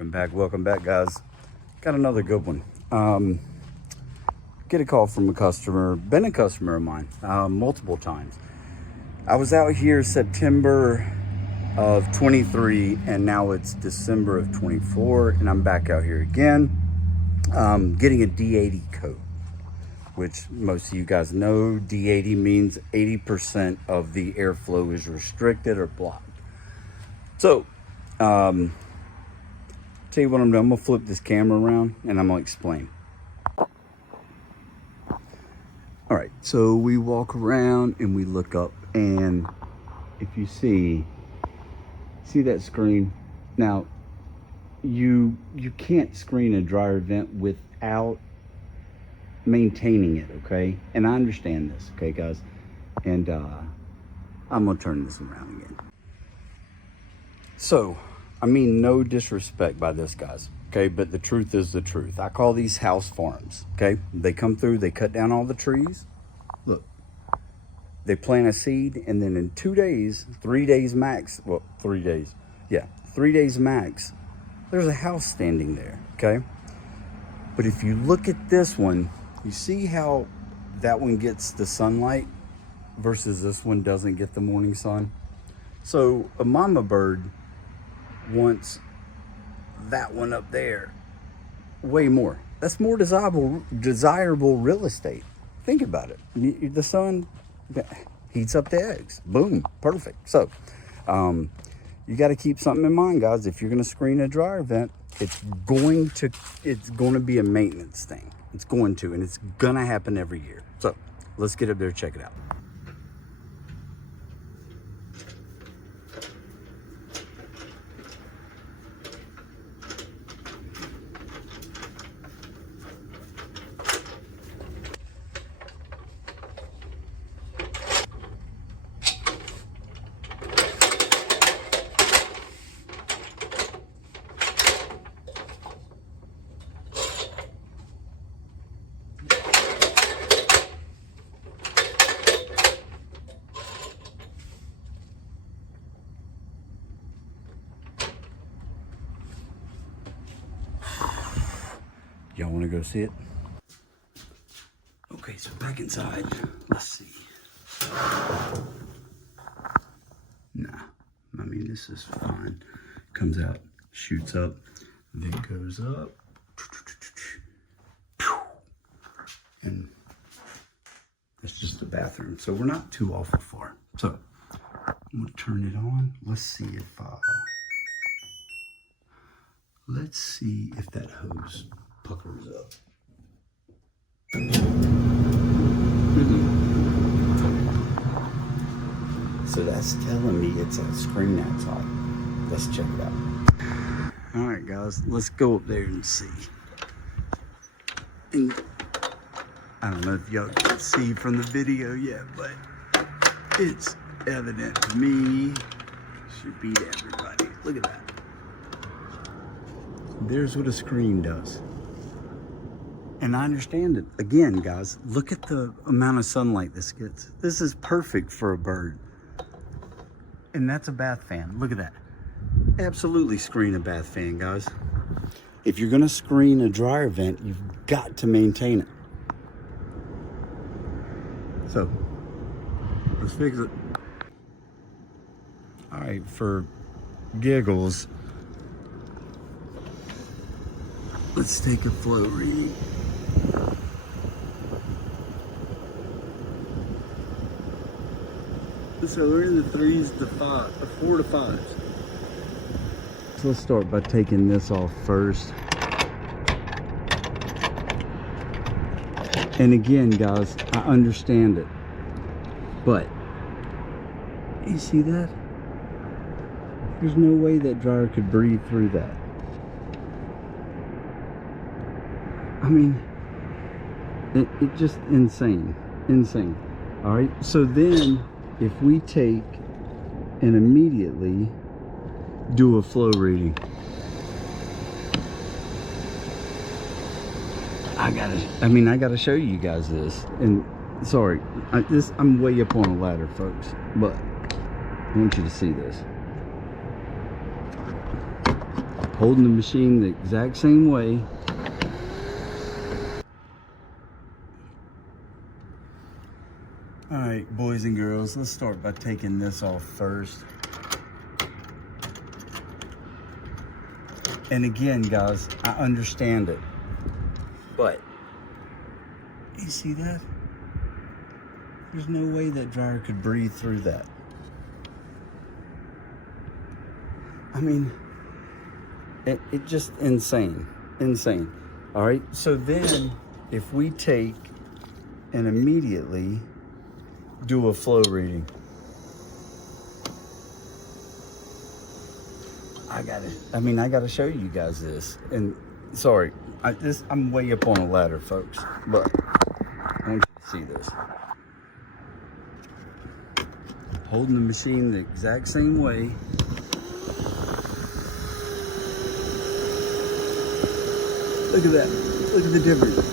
Welcome back, guys. Got another good one. Get a call from a customer, been a customer of mine multiple times. I was out here September of 23 and now it's December of 24 and I'm back out here again getting a D80 coat, which most of you guys know. D80 means 80% of the airflow is restricted or blocked. So tell you what I'm doing. I'm gonna flip this camera around and I'm gonna explain. All right, so we walk around and we look up, and if you see that screen, now you can't screen a dryer vent without maintaining it, okay? And I understand this, okay, guys? And I'm gonna turn this around again. So, I mean, no disrespect by this, guys, okay? But the truth is the truth. I call these house farms, okay? They come through, they cut down all the trees. Look, they plant a seed, and then in 2 days, 3 days max, well, 3 days, yeah, 3 days max, there's a house standing there, okay? But if you look at this one, you see how that one gets the sunlight versus this one doesn't get the morning sun? So a mama bird wants that one up there way more. That's more desirable real estate. Think about it. The sun heats up the eggs. Boom, perfect. So you got to keep something in mind, guys. If you're going to screen a dryer vent, it's going to be a maintenance thing. It's going to, and it's going to happen every year. So let's get up there and check it out. Y'all want to go see it? Okay, so back inside. Let's see. Nah, I mean, this is fine. Comes out, shoots up, then goes up. And that's just the bathroom. So we're not too awful far. So I'm gonna turn it on. Let's see if that hose puckers up. So that's telling me it's a screen outside. Let's check it out. All right, guys, let's go up there and see. And I don't know if y'all can see from the video yet, but it's evident to me. Should be to everybody. Look at that. There's what a screen does. And I understand it. Again, guys, look at the amount of sunlight this gets. This is perfect for a bird. And that's a bath fan. Look at that. Absolutely screen a bath fan, guys. If you're gonna screen a dryer vent, you've got to maintain it. So, let's fix it. All right, for giggles, let's take a flow reading. So we're in the 3s to 5, or 4 to 5s. So let's start by taking this off first. And again, guys, I understand it, but you see that? There's no way that dryer could breathe through that. I mean, it just insane. All right, so then if we take and immediately do a flow reading, I gotta show you guys this. And sorry, I'm way up on a ladder, folks, but I want you to see this. Holding the machine the exact same way. All right, boys and girls, let's start by taking this off first. And again, guys, I understand it, but you see that? There's no way that dryer could breathe through that. I mean, it just insane. All right, so then if we take and immediately do a flow reading. I gotta show you guys this. And sorry, I'm way up on a ladder, folks, but I want you to see this. Holding the machine the exact same way. Look at that. Look at the difference.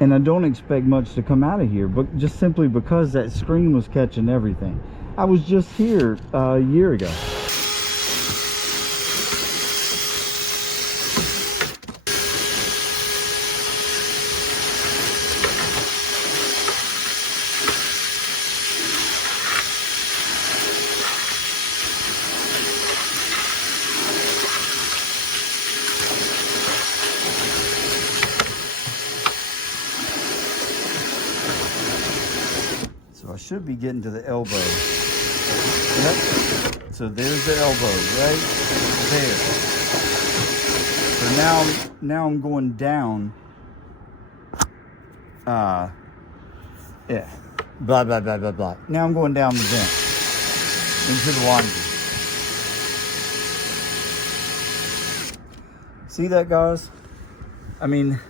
And I don't expect much to come out of here, but just simply because that screen was catching everything. I was just here a year ago. So I should be getting to the elbow. Yep. So there's the elbow right there. So now I'm going down. Yeah. Blah, blah, blah, blah, blah. Now I'm going down the vent into the laundry. See that, guys? I mean,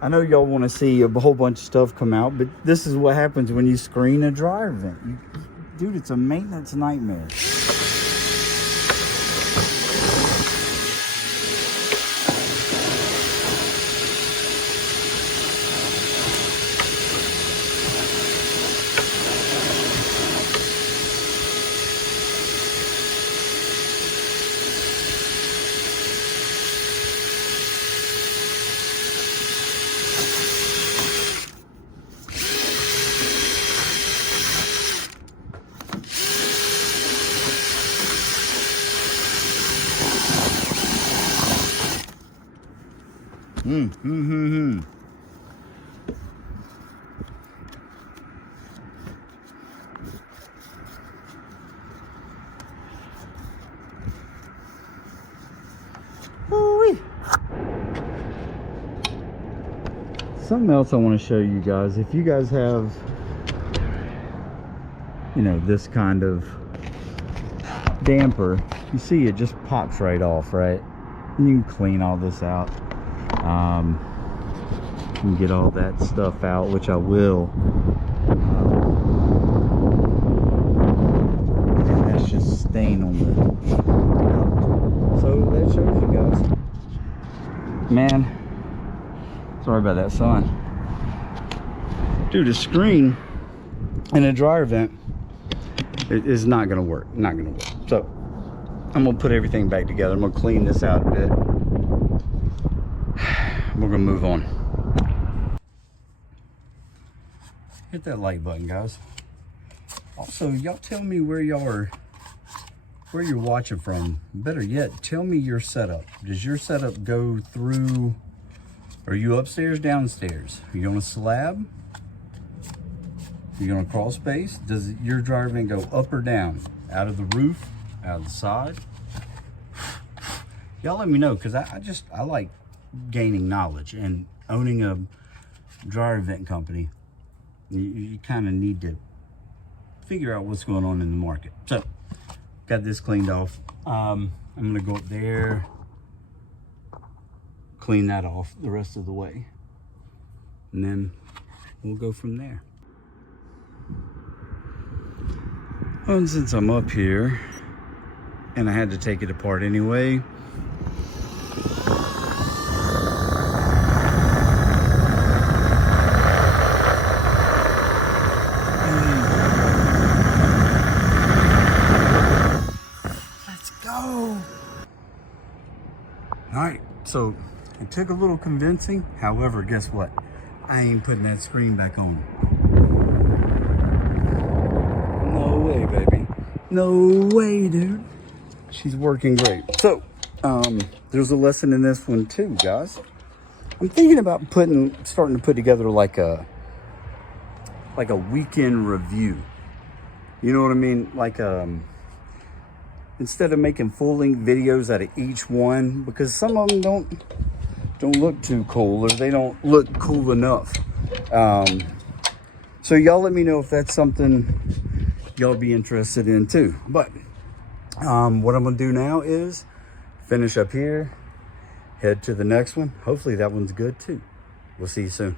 I know y'all want to see a whole bunch of stuff come out, but this is what happens when you screen a dryer vent. Dude, it's a maintenance nightmare. Ooh-wee. Something else I want to show you guys. If you guys have, you know, this kind of damper, you see it just pops right off, right? And you can clean all this out. You can get all that stuff out, which I will. And that's just stain on the belt. So that shows you guys. Man, sorry about that, son. Dude, a screen in a dryer vent is not gonna work. Not gonna work. So I'm gonna put everything back together. I'm gonna clean this out a bit. We're gonna move on. Hit that like button, guys. Also, y'all tell me where y'all are, where you're watching from. Better yet, tell me your setup. Does your setup go through, are you upstairs, downstairs? Are you on a slab? Are you on a crawl space? Does your dryer vent go up or down? Out of the roof? Out of the side? Y'all let me know, because I like gaining knowledge, and owning a dryer vent company, you kind of need to figure out what's going on in the market. So got this cleaned off. I'm gonna go up there, clean that off the rest of the way, and then we'll go from there. Well, and since I'm up here and I had to take it apart anyway, All right, so it took a little convincing. However, guess what? I ain't putting that screen back on. No way, baby. No way, dude. She's working great. So, there's a lesson in this one too, guys. I'm thinking about starting to put together like a weekend review. You know what I mean? Like, instead of making full-length videos out of each one, because some of them don't look too cool, or they don't look cool enough. So y'all let me know if that's something y'all be interested in too. But what I'm gonna do now is finish up here, head to the next one. Hopefully that one's good too. We'll see you soon.